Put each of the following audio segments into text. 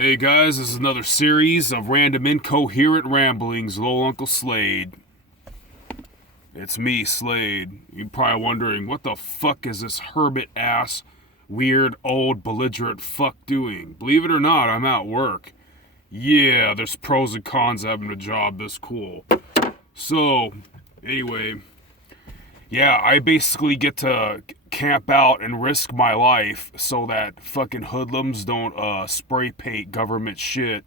Hey guys, this is another series of random incoherent ramblings, little Uncle Slade. It's me, Slade. You're probably wondering, what the fuck is this hermit ass, weird, old, belligerent fuck doing? Believe it or not, I'm at work. Yeah, there's pros and cons to having a job this cool. So, anyway, yeah, I basically get to camp out and risk my life so that fucking hoodlums don't spray paint government shit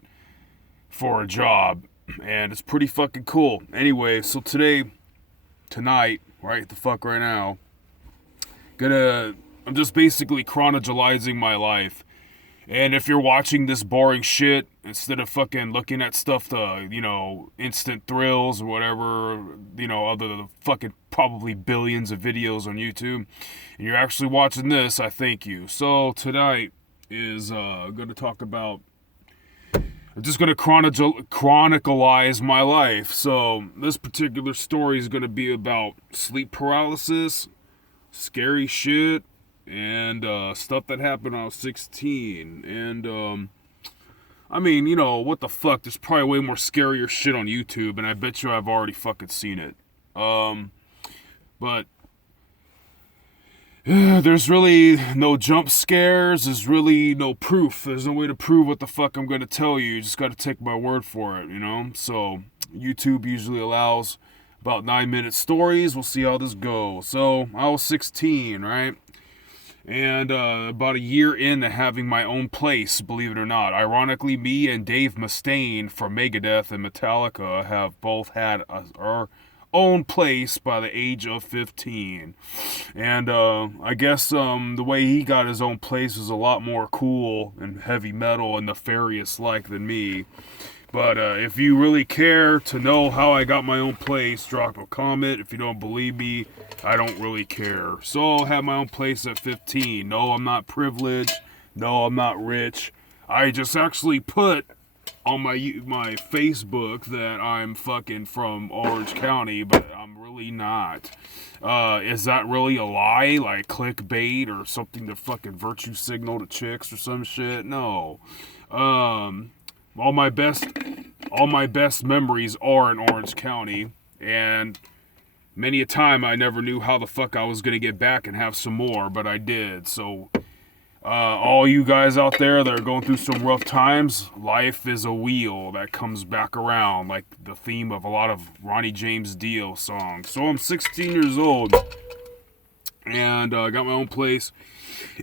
for a job. And it's pretty fucking cool. Anyway, so tonight, right the fuck right now, I'm just basically chronologizing my life. And if you're watching this boring shit, instead of fucking looking at stuff instant thrills or whatever, other than the fucking probably billions of videos on YouTube, and you're actually watching this, I thank you. So tonight is going to talk about, I'm just going to chronicleize my life. So this particular story is going to be about sleep paralysis, scary shit, and stuff that happened when I was 16. And I mean, what the fuck? There's probably way more scarier shit on YouTube, and I bet you I've already fucking seen it. But there's really no jump scares. There's really no proof. There's no way to prove what the fuck I'm gonna tell you. You just gotta take my word for it, So YouTube usually allows about 9-minute stories. We'll see how this goes. So I was 16, right? And about a year into having my own place, believe it or not. Ironically, me and Dave Mustaine from Megadeth and Metallica have both had our own place by the age of 15. And I guess the way he got his own place was a lot more cool and heavy metal and nefarious-like than me. But if you really care to know how I got my own place, drop a comment. If you don't believe me, I don't really care. So I had my own place at 15. No, I'm not privileged. No, I'm not rich. I just actually put on my Facebook that I'm fucking from Orange County, but I'm really not. Is that really a lie? Like clickbait or something to fucking virtue signal to chicks or some shit? No. All my best memories are in Orange County, and many a time I never knew how the fuck I was gonna get back and have some more, but I did. So, all you guys out there that are going through some rough times, life is a wheel that comes back around, like the theme of a lot of Ronnie James Dio songs. So I'm 16 years old, and I got my own place.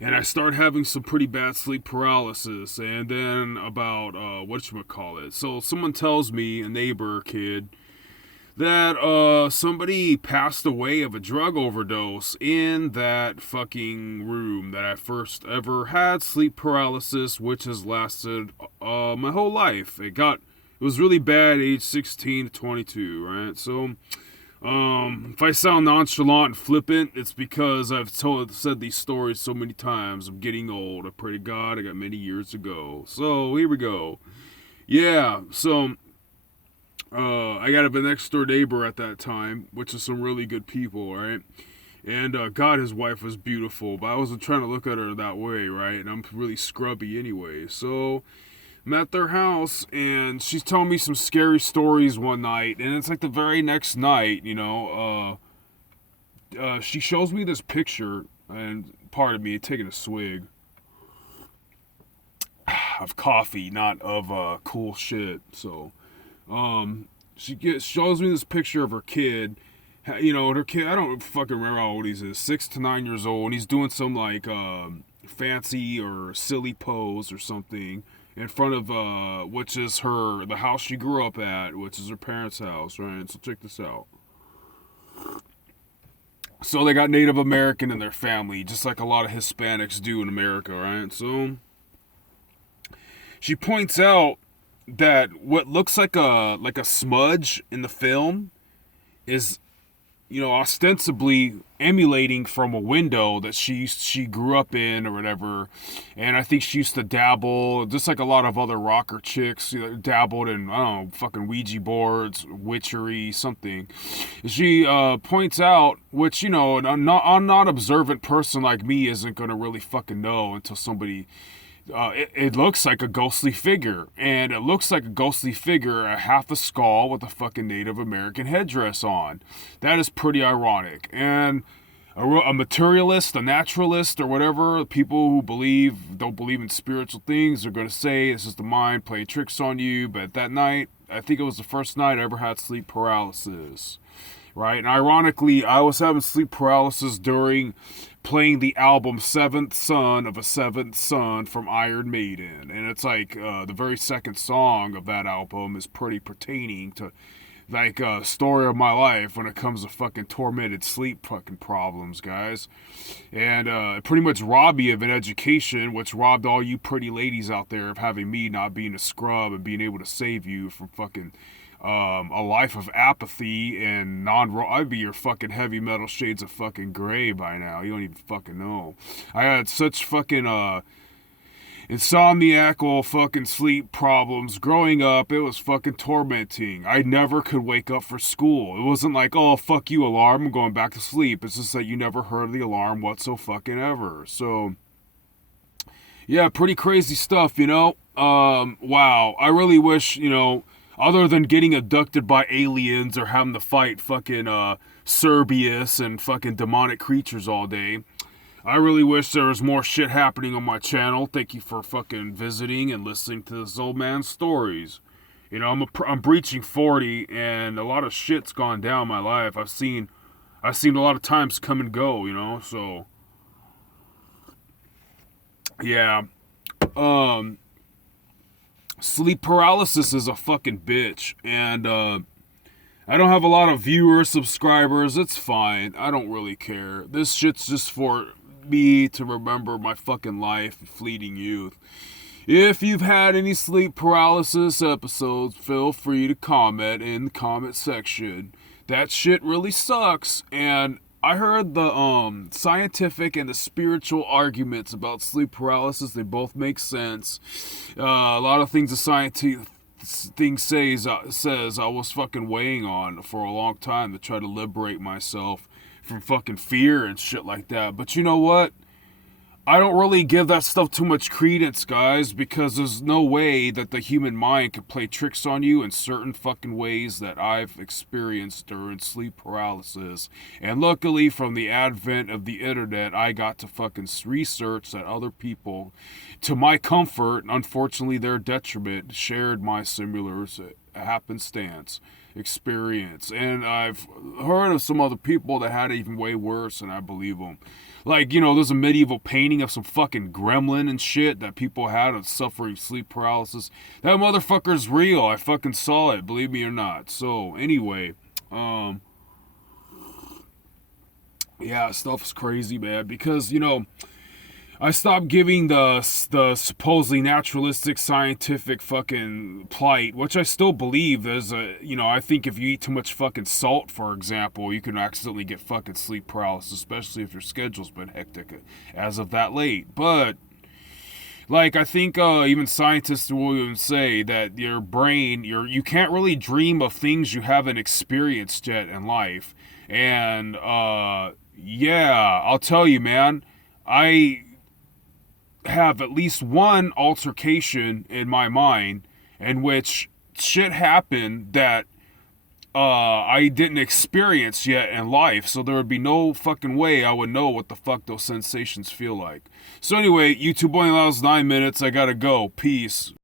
And I started having some pretty bad sleep paralysis. And then about, whatchamacallit. So someone tells me, a neighbor kid, that somebody passed away of a drug overdose in that fucking room that I first ever had sleep paralysis, which has lasted my whole life. It was really bad age 16 to 22, right? So if I sound nonchalant and flippant, it's because I've said these stories so many times. I'm getting old. I pray to God I got many years to go. So here we go. Yeah, so I got a next door neighbor at that time, which is some really good people, right? And God, his wife was beautiful, but I wasn't trying to look at her that way, right? And I'm really scrubby anyway. So I'm at their house, and she's telling me some scary stories one night, and it's like the very next night, she shows me this picture, and pardon me, taking a swig of coffee, not of cool shit. So, she shows me this picture of her kid. Her kid, I don't fucking remember how old he is, 6 to 9 years old, and he's doing some like fancy or silly pose or something in front of which is the house she grew up at, which is her parents' house, right? So check this out. So they got Native American in their family, just like a lot of Hispanics do in America, right? So she points out that what looks like a smudge in the film is, ostensibly emulating from a window that she grew up in or whatever. And I think she used to dabble, just like a lot of other rocker chicks, dabbled in, I don't know, fucking Ouija boards, witchery, something. She points out, which, a not observant person like me isn't going to really fucking know until somebody it looks like a ghostly figure, and it looks like a ghostly figure, a half a skull with a fucking Native American headdress on. That is pretty ironic. And a materialist, a naturalist, or whatever, people who don't believe in spiritual things are going to say it's just the mind playing tricks on you. But that night, I think it was the first night I ever had sleep paralysis. Right? And ironically, I was having sleep paralysis during playing the album Seventh Son of a Seventh Son from Iron Maiden. And it's like the very second song of that album is pretty pertaining to like a story of my life when it comes to fucking tormented sleep fucking problems, guys. And it pretty much robbed me of an education, which robbed all you pretty ladies out there of having me not being a scrub and being able to save you from fucking a life of apathy and I'd be your fucking heavy metal shades of fucking gray by now. You don't even fucking know. I had such fucking insomniacal fucking sleep problems growing up. It was fucking tormenting. I never could wake up for school. It wasn't like, oh, fuck you, alarm, I'm going back to sleep. It's just that you never heard the alarm whatsoever. So yeah, pretty crazy stuff, you know. Wow, I really wish, you know, other than getting abducted by aliens or having to fight fucking Cerberus and fucking demonic creatures all day, I really wish there was more shit happening on my channel. Thank you for fucking visiting and listening to this old man's stories. You know, I'm breaching 40, and a lot of shit's gone down in my life. I've seen a lot of times come and go, you know. So yeah, sleep paralysis is a fucking bitch, and I don't have a lot of viewers, subscribers. It's fine. I don't really care. This shit's just for me to remember my fucking life and fleeting youth. If you've had any sleep paralysis episodes, feel free to comment in the comment section. That shit really sucks, and I heard the scientific and the spiritual arguments about sleep paralysis. They both make sense. A lot of things the scientific thing says I was fucking weighing on for a long time to try to liberate myself from fucking fear and shit like that. But you know what? I don't really give that stuff too much credence, guys, because there's no way that the human mind can play tricks on you in certain fucking ways that I've experienced during sleep paralysis. And luckily, from the advent of the internet, I got to fucking research that other people, to my comfort, unfortunately their detriment, shared my similar happenstance experience. And I've heard of some other people that had it even way worse, and I believe them. Like, you know, there's a medieval painting of some fucking gremlin and shit that people had of suffering sleep paralysis. That motherfucker's real. I fucking saw it, believe me or not. So, anyway, yeah, stuff's crazy, man, because, you know, I stopped giving the supposedly naturalistic scientific fucking plight, which I still believe there's a, you know, I think if you eat too much fucking salt, for example, you can accidentally get fucking sleep paralysis, especially if your schedule's been hectic as of that late. But, like, I think even scientists will even say that your brain, you can't really dream of things you haven't experienced yet in life. And, yeah, I'll tell you, man, I have at least one altercation in my mind in which shit happened that I didn't experience yet in life, so there would be no fucking way I would know what the fuck those sensations feel like. So anyway, YouTube only allows 9 minutes. I gotta go. Peace.